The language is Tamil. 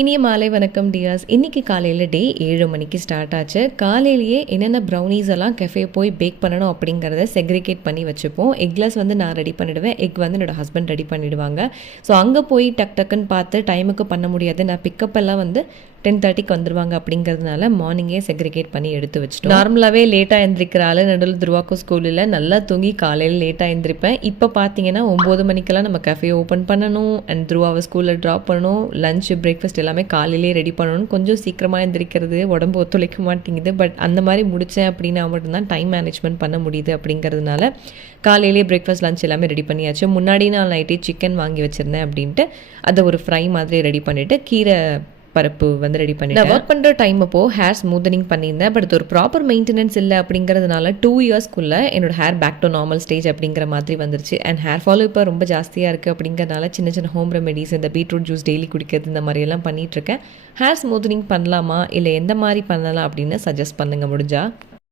இனிய மாலை வணக்கம் டியர்ஸ். இன்றைக்கி காலையில் டே 7 மணிக்கு ஸ்டார்ட் ஆச்சு. காலையிலேயே என்னென்ன ப்ரௌனிஸ் எல்லாம் கெஃபே போய் பேக் பண்ணணும் அப்படிங்கிறத செக்ரிகேட் பண்ணி வச்சுப்போம். எக்லெஸ் வந்து நான் ரெடி பண்ணிவிடுவேன், எக் வந்து என்னோடய ஹஸ்பண்ட் ரெடி பண்ணிவிடுவாங்க. ஸோ அங்கே போய் டக்குன்னு பார்த்து டைமுக்கு பண்ண முடியாது. நான் பிக்கப் எல்லாம் வந்து 10:30க்கு வந்துடுவாங்க அப்படிங்கிறதுனால மார்னிங்கே செக்ரிகேட் பண்ணி எடுத்து வச்சுட்டோம். நார்மலாகவே லேட்டாக எழுந்திரிக்கிற ஆள், நடுவில் துருவாக்கும் ஸ்கூலில் நல்லா தூங்கி காலையில் லேட்டாக எழுந்திரிப்பேன். இப்போ பார்த்தீங்கன்னா 9 மணிக்கெல்லாம் நம்ம கஃபே ஓப்பன் பண்ணணும் அண்ட் துருவாவை ஸ்கூலில் ட்ராப் பண்ணணும், லஞ்ச் பிரேக்ஃபாஸ்ட் எல்லாமே காலையிலே ரெடி பண்ணணும். கொஞ்சம் சீக்கிரமாக எழுந்திரிக்கிறது உடம்பு ஒத்துழைக்க மாட்டேங்குது. பட் அந்த மாதிரி முடித்தேன் அப்படின்னா மட்டும்தான் டைம் மேனேஜ்மெண்ட் பண்ண முடியுது. அப்படிங்கிறதுனால காலையிலேயே பிரேக்ஃபாஸ்ட் லஞ்ச் எல்லாமே ரெடி பண்ணியாச்சு. முன்னாடி நாள் நைட்டே சிக்கன் வாங்கி வச்சுருந்தேன் அப்படின்ட்டு அதை ஒரு ஃப்ரை மாதிரி ரெடி பண்ணிவிட்டு கீரை பருப்பு வந்து ரெடி பண்ணிட்டேன். நான் ஒர்க் பண்ணுற டைம் அப்போது ஹேர் ஸ்மூத்தனிங் பண்ணியிருந்தேன். பட் இது ஒரு ப்ராப்பர் மெயின்டெனன்ஸ் இல்லை அப்படிங்கிறதுனால 2 இயர்ஸ்க்குள்ளே என்னோட hair pack to normal stage அப்படிங்கிற மாதிரி வந்துருச்சு. அண்ட் ஹேர் ஃபாலோ இப்போ ரொம்ப ஜாஸ்தியாக இருக்குது. அப்படிங்கிறதுனால சின்ன சின்ன ஹோம் ரெமெடிஸ், இந்த பீட்ரூட் ஜூஸ் டெய்லி குடிக்கிறது, இந்த மாதிரியெல்லாம் பண்ணிகிட்ருக்கேன். ஹேர் ஸ்மூத்தனிங் பண்ணலாமா இல்லை எந்த மாதிரி பண்ணலாம் அப்படின்னு சஜஸ்ட் பண்ணுங்க முடிஞ்சா.